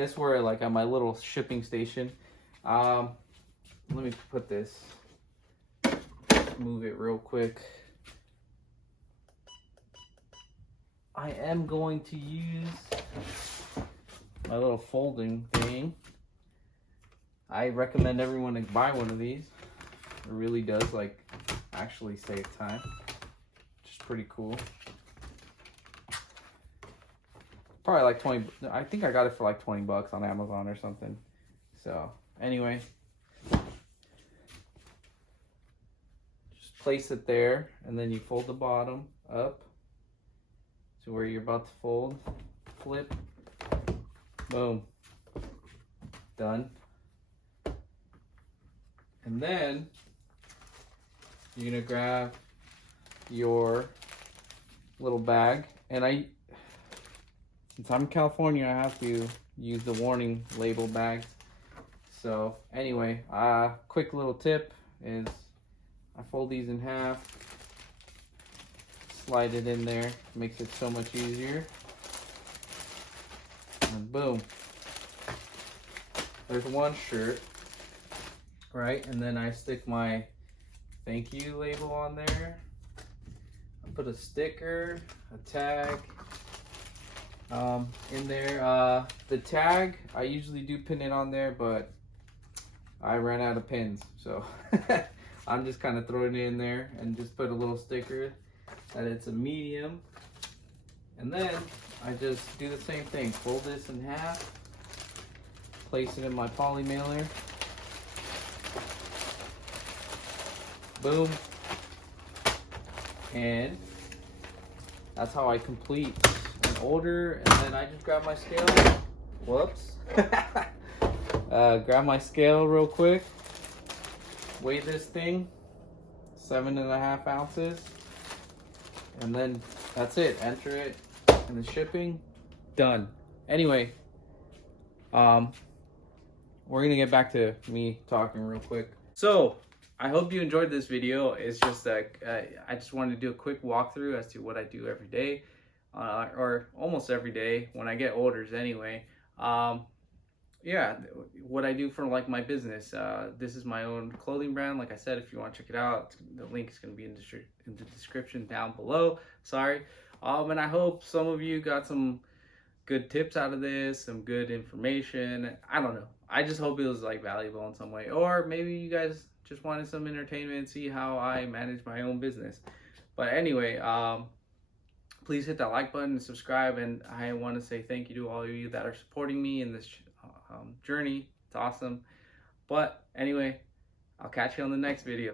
guess we're like at my little shipping station. Let me put this, move it real quick. I am going to use my little folding thing. I recommend everyone to buy one of these. It really does like actually save time, which is pretty cool. Probably like 20, I think I got it for like 20 bucks on Amazon or something. So anyway, just place it there, and then you fold the bottom up to where you're about to fold, flip, boom, done. And then you're gonna grab your little bag, and since I'm in California, I have to use the warning label bags. So anyway, quick little tip is I fold these in half, slide it in there, makes it so much easier, and boom, there's one shirt, right? And then I stick my thank you label on there. I put a sticker, a tag in there. The tag, I usually do pin it on there, but I ran out of pins, so I'm just kind of throwing it in there and just put a little sticker that it's a medium. And then I just do the same thing, fold this in half, place it in my poly mailer, boom, and that's how I complete an order. And then I just grab my scale, whoops, grab my scale real quick, weigh this thing, 7.5 ounces, and then that's it, enter it in the shipping, done. Anyway, we're gonna get back to me talking real quick. So I hope you enjoyed this video. It's just like I just wanted to do a quick walkthrough as to what I do every day, or almost every day when I get orders anyway. Yeah, what I do for like my business. This is my own clothing brand. Like I said, if you want to check it out, the link is going to be in the description down below. Sorry. And I hope some of you got some good tips out of this, some good information. I don't know. I just hope it was like valuable in some way, or maybe you guys just wanted some entertainment, see how I manage my own business. But anyway, please hit that like button and subscribe. And I want to say thank you to all of you that are supporting me in this journey. It's awesome. But anyway, I'll catch you on the next video.